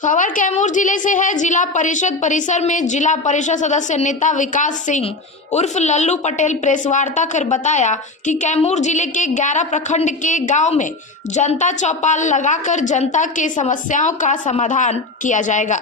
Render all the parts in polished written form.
खबर कैमूर जिले से है। जिला परिषद परिसर में जिला परिषद सदस्य नेता विकास सिंह उर्फ लल्लू पटेल प्रेस वार्ता कर बताया कि कैमूर जिले के 11 प्रखंड के गांव में जनता चौपाल लगाकर जनता के समस्याओं का समाधान किया जाएगा,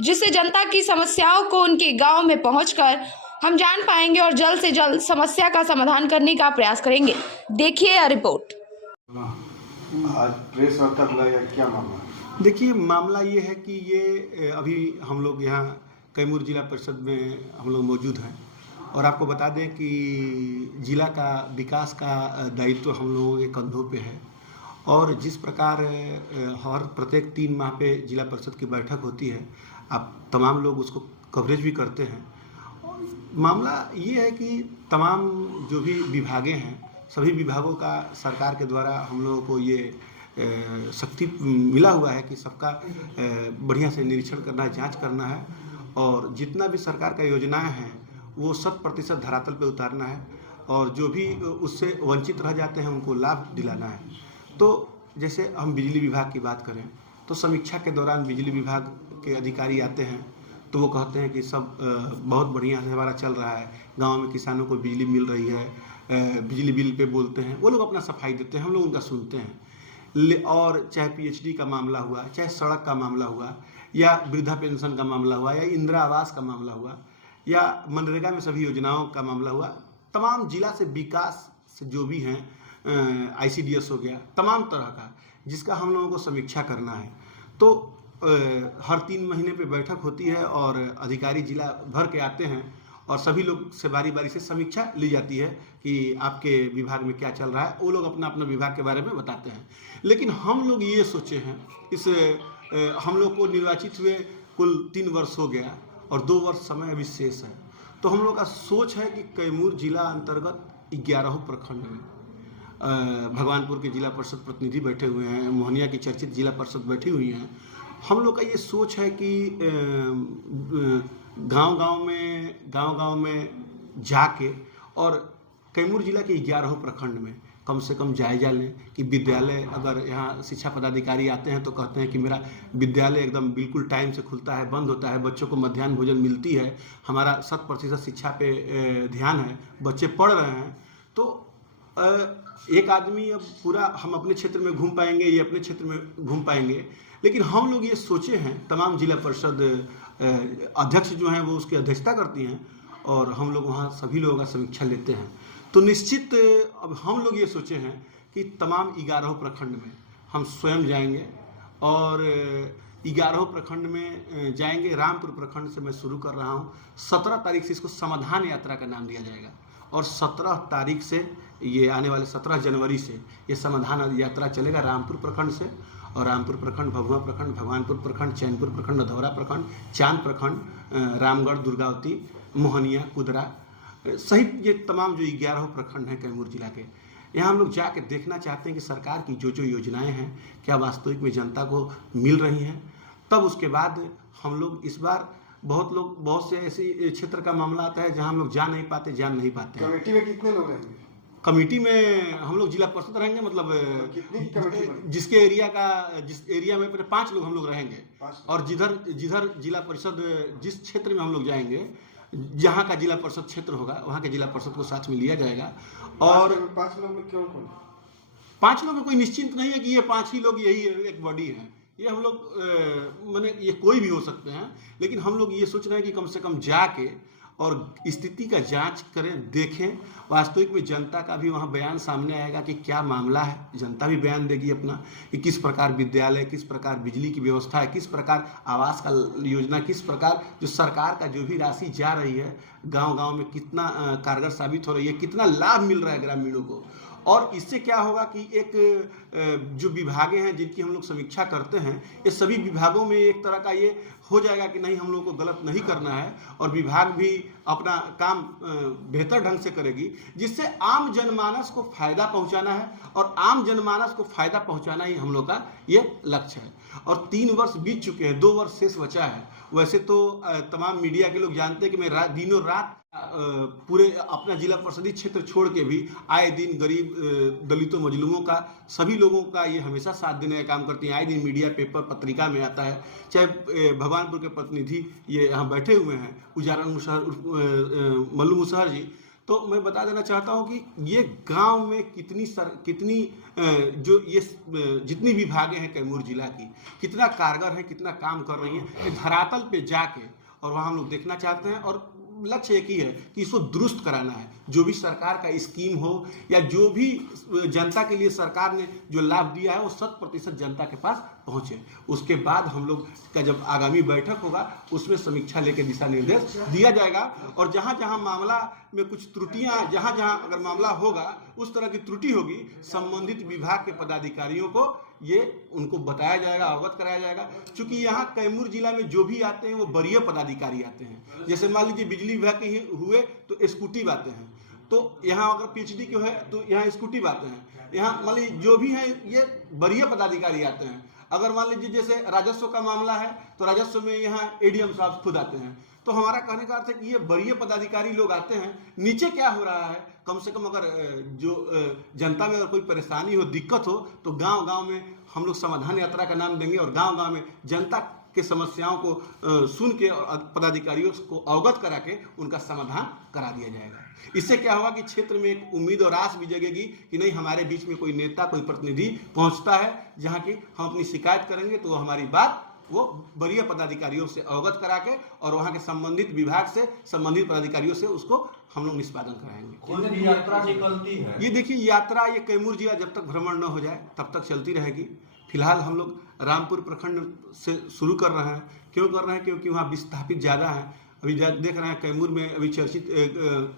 जिससे जनता की समस्याओं को उनके गांव में पहुंचकर हम जान पाएंगे और जल्द से जल्द समस्या का समाधान करने का प्रयास करेंगे। देखिए यह रिपोर्ट। आज प्रेस वार्ता बुलाया, क्या मामला? देखिए, मामला ये है कि ये अभी हम लोग यहाँ कैमूर जिला परिषद में हम लोग मौजूद हैं और आपको बता दें कि जिला का विकास का दायित्व हम लोगों के कंधों पे है और जिस प्रकार हर प्रत्येक 3 माह पे जिला परिषद की बैठक होती है, आप तमाम लोग उसको कवरेज भी करते हैं। मामला ये है कि तमाम जो भी विभागें हैं, सभी विभागों का सरकार के द्वारा हम लोगों को ये शक्ति मिला हुआ है कि सबका बढ़िया से निरीक्षण करना है, जांच करना है और जितना भी सरकार का योजनाएं हैं वो 100% धरातल पे उतारना है और जो भी उससे वंचित रह जाते हैं उनको लाभ दिलाना है। तो जैसे हम बिजली विभाग की बात करें तो समीक्षा के दौरान बिजली विभाग के अधिकारी आते हैं तो वो कहते हैं कि सब बहुत बढ़िया से हमारा चल रहा है, गाँव में किसानों को बिजली मिल रही है, बिजली बिल पे बोलते हैं, वो लोग अपना सफाई देते हैं, हम लोग उनका सुनते हैं। और चाहे पीएचडी का मामला हुआ, चाहे सड़क का मामला हुआ या वृद्धा पेंशन का मामला हुआ या इंदिरा आवास का मामला हुआ या मनरेगा में सभी योजनाओं का मामला हुआ, तमाम जिला से विकास से जो भी हैं, आईसीडीएस हो गया, तमाम तरह का जिसका हम लोगों को समीक्षा करना है। तो हर 3 महीने पे बैठक होती है और अधिकारी जिला भर के आते हैं और सभी लोग से बारी बारी से समीक्षा ली जाती है कि आपके विभाग में क्या चल रहा है। वो लोग अपना अपना विभाग के बारे में बताते हैं। लेकिन हम लोग ये सोचे हैं, हम लोग को निर्वाचित हुए कुल 3 वर्ष हो गया और 2 वर्ष समय अभी शेष है। तो हम लोग का सोच है कि कैमूर जिला अंतर्गत 11 प्रखंड में भगवानपुर के जिला परिषद प्रतिनिधि बैठे हुए हैं, मोहनिया की चर्चित जिला परिषद बैठी हुई हैं। हम लोग का ये सोच है कि गांव-गांव में जाके और कैमूर जिला के 11 प्रखंड में कम से कम जायजा लें कि विद्यालय, अगर यहाँ शिक्षा पदाधिकारी आते हैं तो कहते हैं कि मेरा विद्यालय एकदम बिल्कुल टाइम से खुलता है, बंद होता है, बच्चों को मध्याह्न भोजन मिलती है, हमारा 100% शिक्षा पे ध्यान है, बच्चे पढ़ रहे हैं। तो एक आदमी अब पूरा हम अपने क्षेत्र में घूम पाएंगे, ये अपने क्षेत्र में घूम पाएंगे, लेकिन हम लोग ये सोचे हैं, तमाम जिला परिषद अध्यक्ष जो हैं वो उसकी अध्यक्षता करती हैं और हम लोग वहाँ सभी लोगों का समीक्षा लेते हैं। तो निश्चित अब हम लोग ये सोचे हैं कि तमाम 11 प्रखंड में हम स्वयं जाएंगे और 11 प्रखंड में जाएंगे। रामपुर प्रखंड से मैं शुरू कर रहा हूँ। 17 तारीख से इसको समाधान यात्रा का नाम दिया जाएगा और 17 तारीख से, ये आने वाले 17 जनवरी से ये समाधान यात्रा चलेगा रामपुर प्रखंड से। और रामपुर प्रखंड, भभुआ प्रखंड, भगवानपुर प्रखंड, चैनपुर प्रखंड, नधौरा प्रखंड, चांद प्रखंड, रामगढ़, दुर्गावती, मोहनिया, कुदरा सहित ये तमाम जो 11 प्रखंड हैं कैमूर जिला के, यहाँ हम लोग जाके देखना चाहते हैं कि सरकार की जो योजनाएं हैं क्या वास्तविक में जनता को मिल रही हैं। तब उसके बाद हम लोग इस बार बहुत से ऐसे क्षेत्र का मामला आता है जहाँ हम लोग जान नहीं पाते। कमेटी में कितने लोग रहेंगे? कमेटी में हम लोग जिला परिषद रहेंगे, मतलब कितनी कमेटी? जिस एरिया में 5 लोग हम लोग रहेंगे और जिधर जिला परिषद, जिस क्षेत्र में हम लोग जाएंगे, जहाँ का जिला परिषद क्षेत्र होगा वहाँ के जिला परिषद को साथ में लिया जाएगा। और 5 लोग में क्यों? 5 लोग में कोई निश्चिंत नहीं है कि ये 5 ही लोग यही एक बॉडी है। ये हम लोग माने ये कोई भी हो सकते हैं, लेकिन हम लोग ये सोच रहे हैं कि कम से कम जाके और स्थिति का जांच करें, देखें। वास्तविक में जनता का भी वहाँ बयान सामने आएगा कि क्या मामला है। जनता भी बयान देगी अपना कि किस प्रकार विद्यालय, किस प्रकार बिजली की व्यवस्था है, किस प्रकार आवास का योजना, किस प्रकार जो सरकार का जो भी राशि जा रही है गांव-गांव में कितना कारगर साबित हो रही है, कितना लाभ मिल रहा है ग्रामीणों को। और इससे क्या होगा कि एक जो विभागें हैं जिनकी हम लोग समीक्षा करते हैं, ये सभी विभागों में एक तरह का ये हो जाएगा कि नहीं, हम लोग को गलत नहीं करना है और विभाग भी अपना काम बेहतर ढंग से करेगी, जिससे आम जनमानस को फायदा पहुंचाना है और आम जनमानस को फायदा पहुंचाना ही हम लोग का ये लक्ष्य है। और 3 वर्ष बीत चुके हैं, 2 वर्ष शेष बचा है। वैसे तो तमाम मीडिया के लोग जानते हैं कि मैं दिनों रात पूरे अपना जिला परिषदीय क्षेत्र छोड़ के भी आए दिन गरीब दलितों मजलूमों का, सभी लोगों का ये हमेशा साथ देने का काम करती हैं। आए दिन मीडिया पेपर पत्रिका में आता है, चाहे भगवानपुर के प्रतिनिधि ये यहाँ बैठे हुए हैं उजारन मुशहर मल्लू मुशहर जी, तो मैं बता देना चाहता हूँ कि ये गांव में कितनी जो ये जितनी विभागें हैं कैमूर जिला की, कितना कारगर है, कितना काम कर रही हैं, धरातल पे जाके और वहाँ हम लोग देखना चाहते हैं। और लक्ष्य एक ही है कि इसको दुरुस्त कराना है। जो भी सरकार का स्कीम हो या जो भी जनता के लिए सरकार ने जो लाभ दिया है वो 100% जनता के पास पहुंचे। उसके बाद हम लोग का जब आगामी बैठक होगा उसमें समीक्षा लेके दिशा निर्देश दिया जाएगा। और जहां जहां मामला में कुछ त्रुटियां, जहां जहां अगर मामला होगा उस तरह की त्रुटि होगी, संबंधित विभाग के पदाधिकारियों को ये उनको बताया जाएगा, अवगत कराया जाएगा। क्योंकि यहाँ कैमूर जिला में जो भी आते हैं वो वरीय पदाधिकारी आते हैं। जैसे मान लीजिए बिजली विभाग के हुए तो एग्जीक्यूटिव आते हैं, तो यहाँ अगर पीएचडी के है तो यहाँ एग्जीक्यूटिव आते हैं। यहाँ मान लीजिए जो भी है ये वरीय पदाधिकारी आते हैं। अगर मान लीजिए जैसे राजस्व का मामला है तो राजस्व में यहाँ एडीएम साहब खुद आते हैं। तो हमारा कहने का अर्थ है कि ये वरीय पदाधिकारी लोग आते हैं। नीचे क्या हो रहा है, कम से कम अगर जो जनता में अगर कोई परेशानी हो, दिक्कत हो, तो गांव गांव में हम लोग समाधान यात्रा का नाम देंगे और गांव गांव में जनता के समस्याओं को सुन के और पदाधिकारियों को अवगत करा के उनका समाधान करा दिया जाएगा। इससे क्या होगा कि क्षेत्र में एक उम्मीद और आस भी जगेगी कि नहीं, हमारे बीच में कोई नेता, कोई प्रतिनिधि पहुंचता है जहां की हम अपनी शिकायत करेंगे तो हमारी बात वो वरीय पदाधिकारियों से अवगत करा के और वहां के संबंधित विभाग से, संबंधित पदाधिकारियों से उसको हम लोग निष्पादन कराएंगे। कौन सी यात्रा निकलती है? ये देखिए, यात्रा ये कैमूर जिला जब तक भ्रमण न हो जाए तब तक चलती रहेगी। फिलहाल हम लोग रामपुर प्रखंड से शुरू कर रहे हैं। क्यों कर रहे हैं? क्योंकि वहाँ विस्थापित ज़्यादा है। अभी देख रहे हैं कैमूर में अभी चर्चित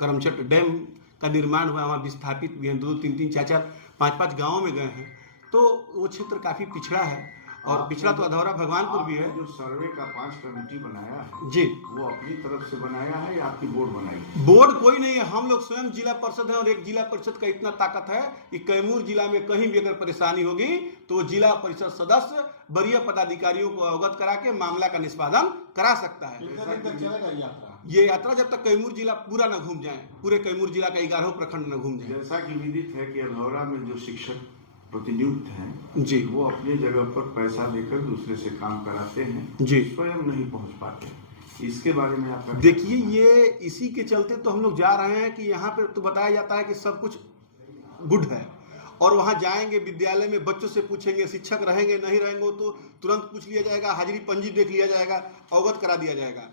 करमचट डैम का निर्माण हुआ, वहाँ विस्थापित भी हैं, 2-2, 3-3, 4-4, 5-5 गाँवों में गए हैं। तो वो क्षेत्र काफ़ी पिछड़ा है और पिछड़ा तो अधौरा भगवानपुर भी है। जो सर्वे का 5 कमेटी बनाया है जी, वो अपनी तरफ से बनाया है या आपकी बोर्ड बनाई है? बोर्ड कोई नहीं है, हम लोग स्वयं जिला परिषद है। और एक जिला परिषद का इतना ताकत है कि कैमूर जिला में कहीं भी अगर परेशानी होगी तो जिला परिषद सदस्य वरीय पदाधिकारियों को अवगत करा के मामला का निष्पादन करा सकता है। ये यात्रा जब तक कैमूर जिला पूरा न घूम जाए, पूरे कैमूर जिला का 11 प्रखंड न घूम जाए। जैसा कि विदित है कि अधौरा में जो शिक्षक प्रतिनियुक्त हैं जी, वो अपनी जगह पर पैसा देकर दूसरे से काम कराते हैं जी, स्वयं नहीं पहुंच पाते। इसके बारे में आपका देखिए, ये इसी के चलते तो हम लोग जा रहे हैं कि यहाँ पे तो बताया जाता है कि सब कुछ गुड है और वहाँ जाएंगे विद्यालय में, बच्चों से पूछेंगे, शिक्षक रहेंगे नहीं रहेंगे तो तुरंत पूछ लिया जाएगा, हाजिरी पंजी देख लिया जाएगा, अवगत करा दिया जाएगा।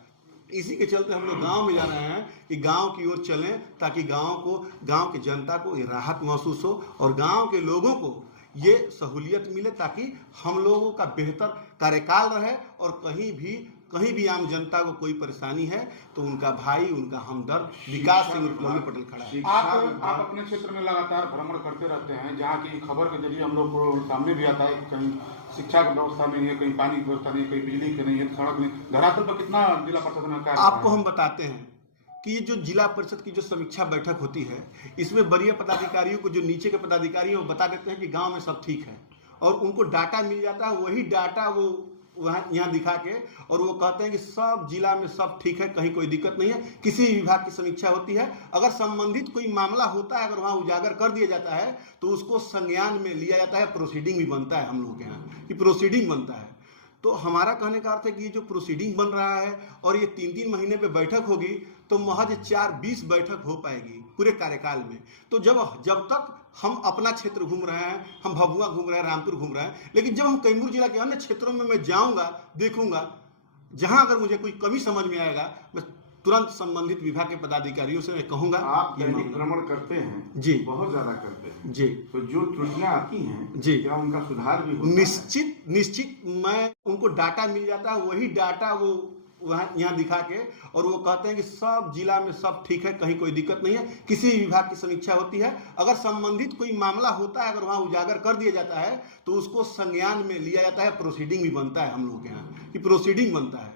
इसी के चलते हम लोग गांव में जा रहे हैं कि गांव की ओर चलें ताकि गांव की जनता को ये राहत महसूस हो और गांव के लोगों को ये सहूलियत मिले ताकि हम लोगों का बेहतर कार्यकाल रहे और कहीं भी आम जनता को कोई परेशानी है तो उनका भाई, उनका हमदर्द विकास सिंह लल्लू पटेल खड़ा है। आप अपने क्षेत्र में लगातार भ्रमण करते रहते हैं, जहाँ की खबर के जरिए हम लोग को सामने भी आता है कहीं शिक्षा की व्यवस्था नहीं है, कहीं पानी की व्यवस्था नहीं है, कहीं बिजली की नहीं है, सड़क नहीं। धरातल पर कितना जिला परिषद में कार्य आपको हम बताते हैं कि ये जो जिला परिषद की जो समीक्षा बैठक होती है इसमें वरीय पदाधिकारियों को, जो नीचे के पदाधिकारी हैं, वो बता देते हैं कि गांव में सब ठीक है और उनको डाटा मिल जाता है। वही डाटा वो वहाँ यहाँ दिखा के और वो कहते हैं कि सब जिला में सब ठीक है, कहीं कोई दिक्कत नहीं है। किसी विभाग की समीक्षा होती है, अगर संबंधित कोई मामला होता है, अगर वहाँ उजागर कर दिया जाता है तो उसको संज्ञान में लिया जाता है, प्रोसीडिंग भी बनता है। हम लोग के यहाँ कि प्रोसीडिंग बनता है। तो हमारा कहने का अर्थ है कि ये जो प्रोसीडिंग बन रहा है और ये 3-3 महीने पे बैठक होगी तो महज 4-20 बैठक हो पाएगी पूरे कार्यकाल में। तो जब तक हम अपना क्षेत्र घूम रहे हैं, हम भभुआ घूम रहे हैं, रामपुर घूम रहे हैं, लेकिन जब हम कैमूर जिला के अन्य क्षेत्रों में मैं जाऊंगा, देखूंगा, जहां अगर मुझे कोई कमी समझ में आएगा मैं तुरंत संबंधित विभाग के पदाधिकारियों से मैं कहूंगा। आप दैनिक भ्रमण करते हैं जी, बहुत ज्यादा करते हैं जी, तो जो त्रुटियां आती हैं जी, क्या उनका सुधार भी होता है? निश्चित मैं उनको डाटा मिल जाता है, वही डाटा वो वहाँ यहाँ दिखा के और वो कहते हैं कि सब जिला में सब ठीक है, कहीं कोई दिक्कत नहीं है। किसी विभाग की समीक्षा होती है, अगर संबंधित कोई मामला होता है, अगर वहाँ उजागर कर दिया जाता है तो उसको संज्ञान में लिया जाता है, प्रोसीडिंग भी बनता है। हम लोग के यहाँ कि प्रोसीडिंग बनता है।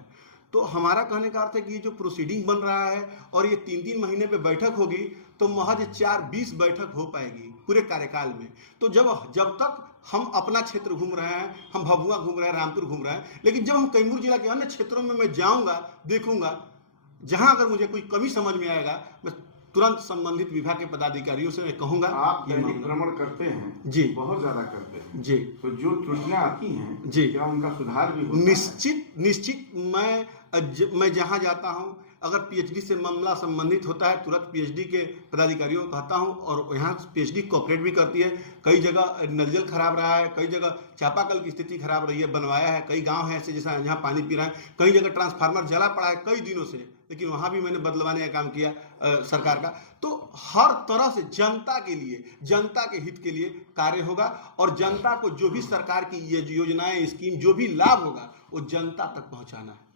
तो हमारा कहने का अर्थ है कि ये जो प्रोसीडिंग बन रहा है और ये 3-3 महीने पे बैठक होगी तो महज 4-20 बैठक हो पाएगी पूरे कार्यकाल में। तो जब तक हम अपना क्षेत्र घूम रहे हैं, हम भभुआ घूम रहे हैं, रामपुर घूम रहे हैं, लेकिन जब हम कैमूर जिला के अन्य क्षेत्रों में मैं जाऊंगा, देखूंगा, जहां अगर मुझे कोई कमी समझ में आएगा मैं तुरंत संबंधित विभाग के पदाधिकारियों से मैं कहूंगा। आप दैनिक भ्रमण करते हैं जी, बहुत ज्यादा करते हैं जी, तो जो त्रुटियां आती हैं जी, क्या उनका सुधार भी होता है? निश्चित मैं जहां जाता हूं, अगर पीएचडी से मामला संबंधित होता है तुरंत पीएचडी के पदाधिकारियों को कहता हूं और यहाँ पीएचडी कोऑपरेट भी करती है। कई जगह नल जल खराब रहा है, कई जगह चापाकल की स्थिति खराब रही है, बनवाया है, कई गांव हैं ऐसे जैसा जहाँ पानी पी रहे हैं, कई जगह ट्रांसफार्मर जला पड़ा है कई दिनों से, लेकिन वहां भी मैंने बदलवाने का काम किया सरकार का। तो हर तरह से जनता के लिए, जनता के हित के लिए कार्य होगा और जनता को जो भी सरकार की ये योजनाएं, स्कीम, जो भी लाभ होगा वो जनता तक पहुंचाना है।